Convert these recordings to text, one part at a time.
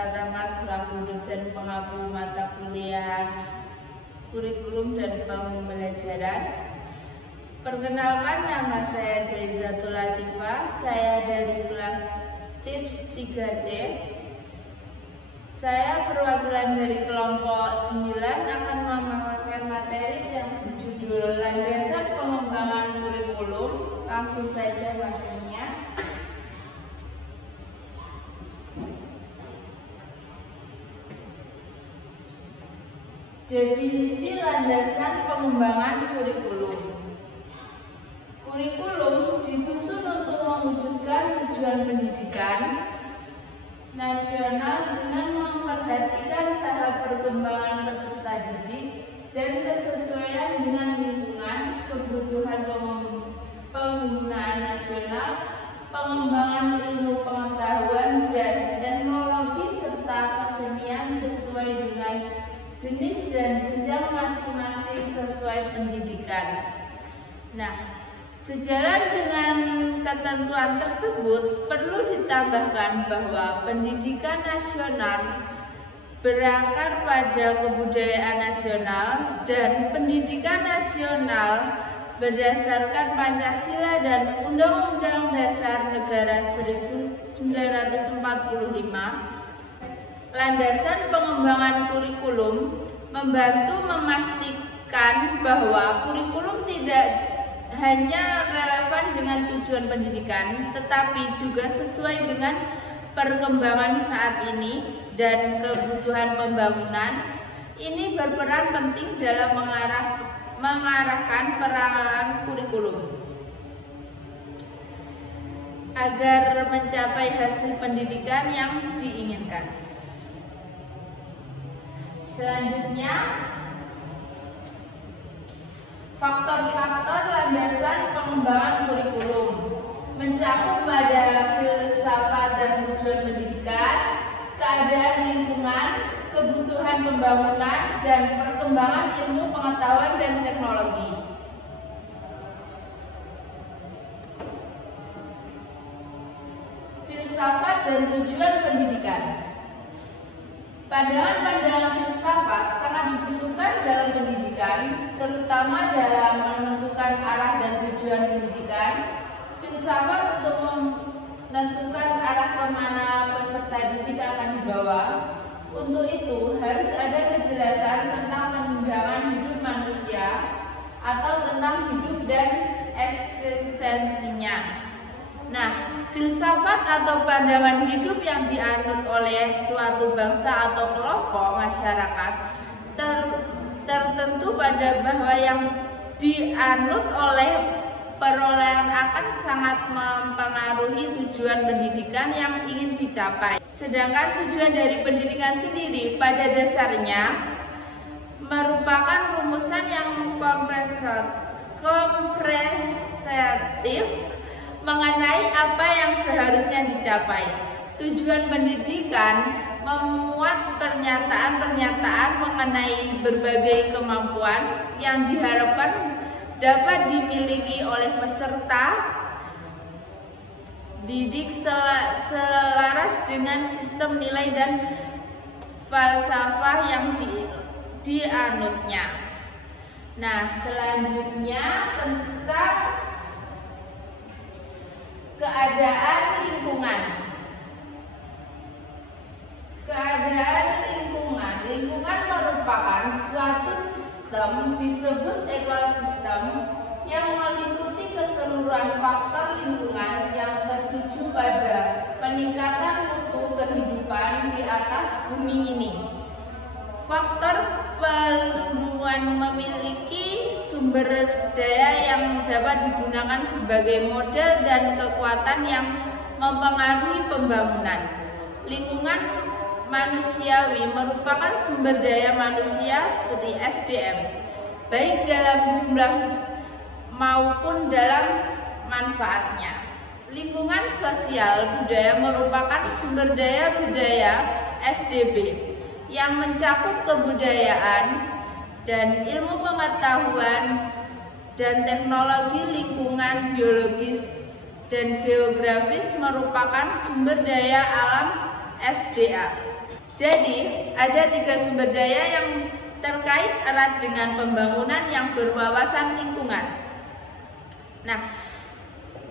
Pratama selaku dosen pengampu mata kuliah kurikulum dan pembelajaran. Perkenalkan, nama saya Jaizatul Latifah. Saya dari kelas TIPS 3C. Saya perwakilan dari kelompok 9 akan memaparkan materi yang berjudul Landasan Pengembangan Kurikulum. Langsung saja materinya. Definisi landasan pengembangan kurikulum. Kurikulum disusun untuk mewujudkan tujuan pendidikan nasional dengan memperhatikan tahap perkembangan peserta didik dan kesesuaian dengan lingkungan, kebutuhan penggunaan nasional, pengembangan ilmu pengetahuan dan teknologi serta kesenian sesuai dengan jenis dan jenjang masing-masing sesuai pendidikan. Nah, sejalan dengan ketentuan tersebut, perlu ditambahkan bahwa pendidikan nasional berakar pada kebudayaan nasional dan pendidikan nasional berdasarkan Pancasila dan Undang-Undang Dasar Negara 1945. Landasan pengembangan kurikulum membantu memastikan bahwa kurikulum tidak hanya relevan dengan tujuan pendidikan, tetapi juga sesuai dengan perkembangan saat ini dan kebutuhan pembangunan. Ini berperan penting dalam mengarahkan peranan kurikulum agar mencapai hasil pendidikan yang diinginkan. Selanjutnya, faktor-faktor landasan pengembangan kurikulum mencakup pada filsafat dan tujuan pendidikan, keadaan lingkungan, kebutuhan pembangunan, dan perkembangan ilmu pengetahuan dan teknologi. Filsafat dan tujuan pendidikan. Pandangan-pandangan filsafat sangat dibutuhkan dalam pendidikan, terutama dalam menentukan arah dan tujuan pendidikan. Filsafat untuk menentukan arah kemana peserta didik akan dibawa. Untuk itu harus ada kejelasan tentang pengembangan hidup manusia atau tentang hidup dan eksistensinya. Nah, filsafat atau pandangan hidup yang dianut oleh suatu bangsa atau kelompok masyarakat tertentu pada bahwa yang dianut oleh perolehan akan sangat mempengaruhi tujuan pendidikan yang ingin dicapai. Sedangkan tujuan dari pendidikan sendiri pada dasarnya merupakan rumusan yang komprehensif mengenai apa yang seharusnya dicapai. Tujuan pendidikan memuat pernyataan-pernyataan mengenai berbagai kemampuan yang diharapkan dapat dimiliki oleh peserta didik selaras dengan sistem nilai dan falsafah yang dianutnya. Nah, selanjutnya tentang keadaan lingkungan. Lingkungan merupakan suatu sistem disebut ekosistem yang meliputi keseluruhan faktor lingkungan yang tertuju pada peningkatan mutu kehidupan di atas bumi ini. Faktor lingkungan memiliki sumber daya yang dapat digunakan sebagai modal dan kekuatan yang mempengaruhi pembangunan. Lingkungan manusiawi merupakan sumber daya manusia seperti SDM, baik dalam jumlah maupun dalam manfaatnya. Lingkungan sosial budaya merupakan sumber daya budaya SDB yang mencakup kebudayaan dan ilmu pengetahuan dan teknologi. Lingkungan biologis dan geografis merupakan sumber daya alam SDA. Jadi, ada 3 sumber daya yang terkait erat dengan pembangunan yang berwawasan lingkungan. Nah,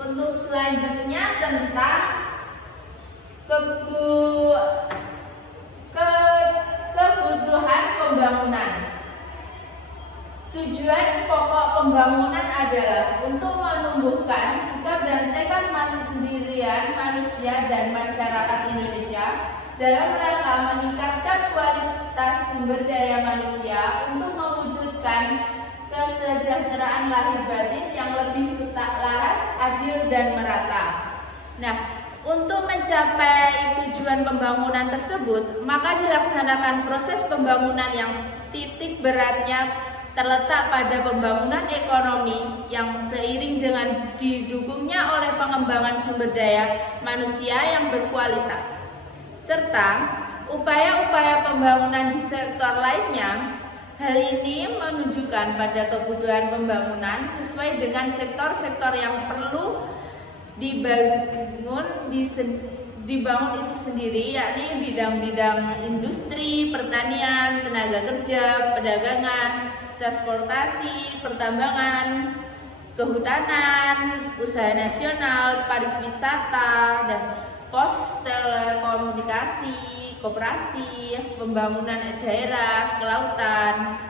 untuk selanjutnya tentang kebutuhan pembangunan. Tujuan pokok pembangunan adalah untuk menumbuhkan sikap dan tekad mandirian manusia dan masyarakat Indonesia dalam rangka meningkatkan kualitas sumber daya manusia untuk mewujudkan kesejahteraan lahir batin yang lebih laras, adil, dan merata. Nah, untuk mencapai tujuan pembangunan tersebut, maka dilaksanakan proses pembangunan yang titik beratnya terletak pada pembangunan ekonomi yang seiring dengan didukungnya oleh pengembangan sumber daya manusia yang berkualitas, serta upaya-upaya pembangunan di sektor lainnya. Hal ini menunjukkan pada kebutuhan pembangunan sesuai dengan sektor-sektor yang perlu dibangun itu sendiri, yakni bidang-bidang industri, pertanian, tenaga kerja, perdagangan, transportasi, pertambangan, kehutanan, usaha nasional, pariwisata, dan pos, telekomunikasi, koperasi, pembangunan daerah, kelautan,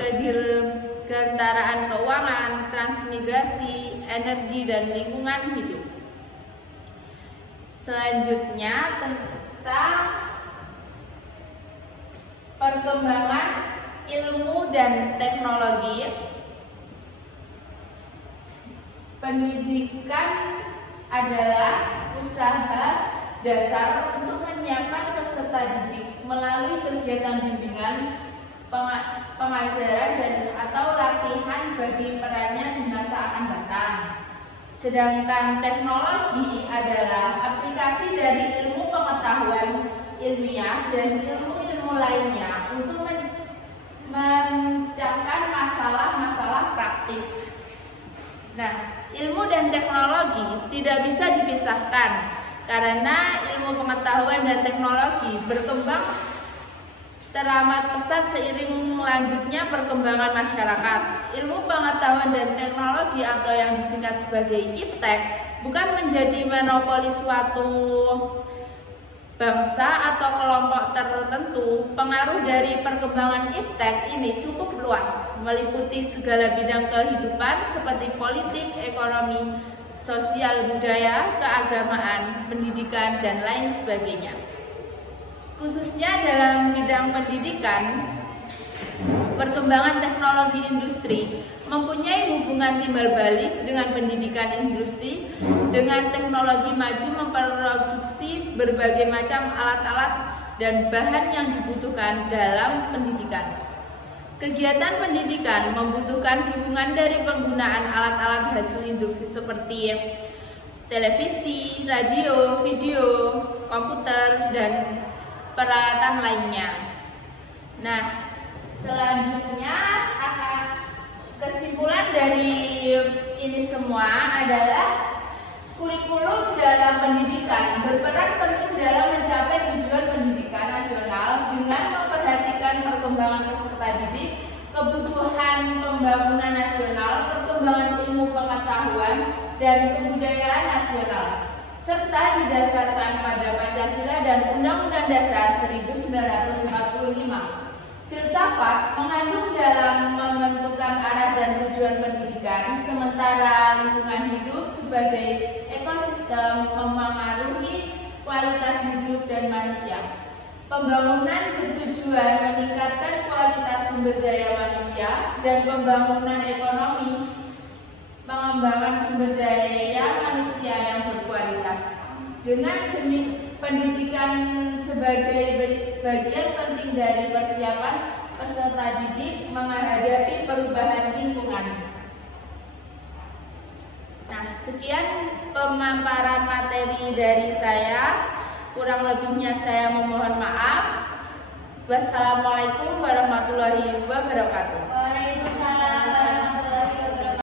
kedirgantaraan keuangan, transmigrasi, energi, dan lingkungan hidup. Selanjutnya tentang perkembangan ilmu dan teknologi. Pendidikan adalah usaha dasar untuk menyiapkan peserta didik melalui kegiatan bimbingan, pengajaran, dan atau latihan bagi perannya di masa akan datang. Sedangkan teknologi adalah aplikasi dari ilmu pengetahuan ilmiah dan ilmu-ilmu lainnya untuk memecahkan masalah-masalah praktis. Nah, ilmu dan teknologi tidak bisa dipisahkan karena ilmu pengetahuan dan teknologi berkembang teramat pesat seiring lanjutnya perkembangan masyarakat. Ilmu pengetahuan dan teknologi atau yang disingkat sebagai IPTEK bukan menjadi monopoli suatu bangsa atau kelompok tertentu. Pengaruh dari perkembangan IPTEK ini cukup luas, meliputi segala bidang kehidupan seperti politik, ekonomi, sosial, budaya, keagamaan, pendidikan, dan lain sebagainya. Khususnya dalam bidang pendidikan, perkembangan teknologi industri mempunyai hubungan timbal balik dengan pendidikan industri. Dengan teknologi maju memproduksi berbagai macam alat-alat dan bahan yang dibutuhkan dalam pendidikan. Kegiatan pendidikan membutuhkan dukungan dari penggunaan alat-alat hasil industri seperti televisi, radio, video, komputer, dan peralatan lainnya. Nah, selanjutnya kesimpulan dari ini semua adalah kurikulum dalam pendidikan berperan penting dalam mencapai tujuan pendidikan nasional dengan memperhatikan perkembangan peserta didik, kebutuhan pembangunan nasional, perkembangan ilmu pengetahuan, dan kebudayaan nasional, serta didasarkan pada Pancasila dan Undang-Undang Dasar 1945. Filsafat mengandung dalam menentukan arah dan tujuan pendidikan, sementara lingkungan hidup sebagai ekosistem memengaruhi kualitas hidup dan manusia. Pembangunan bertujuan meningkatkan kualitas sumber daya manusia dan pembangunan ekonomi, pengembangan sumber daya manusia yang berkualitas. Dengan pendidikan sebagai bagian penting dari persiapan peserta didik menghadapi perubahan lingkungan. Nah, sekian pemaparan materi dari saya. Kurang lebihnya saya memohon maaf. Wassalamualaikum warahmatullahi wabarakatuh. Waalaikumsalam.